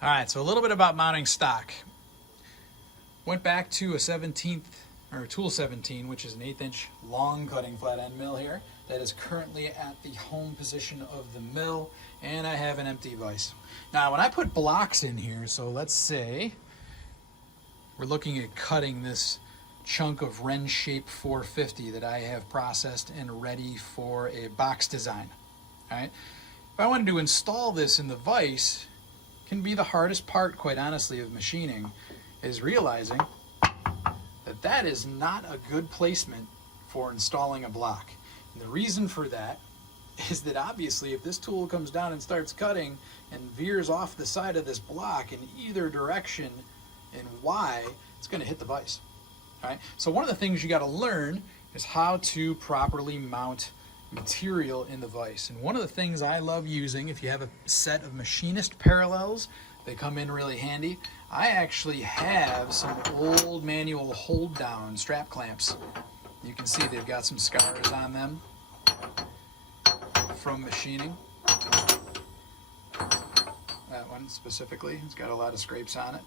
All right, so a little bit about mounting stock. Went back to a 17th, or Tool 17, which is an 1/8 inch long cutting flat end mill here that is currently at the home position of the mill, and I have an empty vise. Now when I put blocks in here, so let's say we're looking at cutting this chunk of Wren Shape 450 that I have processed and ready for a box design. All right, if I wanted to install this in the vise, can be the hardest part, quite honestly, of machining, is realizing that that is not a good placement for installing a block. And the reason for that is that obviously if this tool comes down and starts cutting and veers off the side of this block in either direction and Y, it's going to hit the vise. All right? So one of the things you got to learn is how to properly mount material in the vise. And one of the things I love using, if you have a set of machinist parallels, they come in really handy. I actually have some old manual hold down strap clamps. You can see they've got some scars on them from machining. That one specifically, it's got a lot of scrapes on it.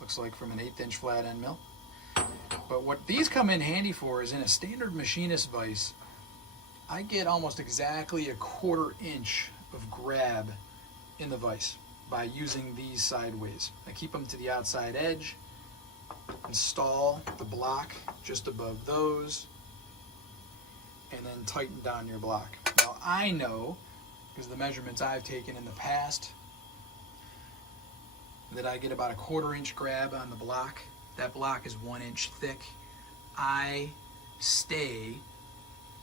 Looks like from an 1/8 inch flat end mill. But what these come in handy for is in a standard machinist vise, I get almost exactly a 1/4 inch of grab in the vise by using these sideways. I keep them to the outside edge, install the block just above those, and then tighten down your block. Now I know, because the measurements I've taken in the past, that I get about a 1/4 inch grab on the block. That block is 1 inch thick. I stay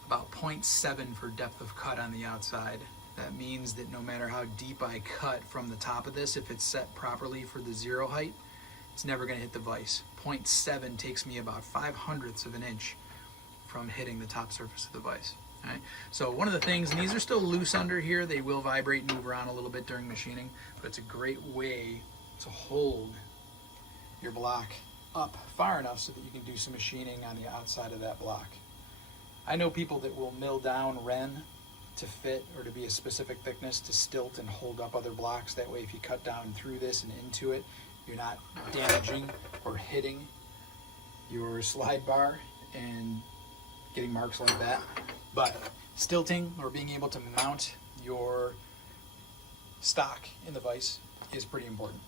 about 0.7 for depth of cut on the outside. That means that no matter how deep I cut from the top of this, if it's set properly for the zero height, it's never going to hit the vise. 0.7 takes me about 5/100ths of an inch from hitting the top surface of the vise. All right? So one of the things, and these are still loose under here, they will vibrate and move around a little bit during machining, but it's a great way to hold your block up far enough so that you can do some machining on the outside of that block. I know people that will mill down Wren to fit or to be a specific thickness to stilt and hold up other blocks. That way if you cut down through this and into it, you're not damaging or hitting your slide bar and getting marks like that. But stilting or being able to mount your stock in the vise is pretty important.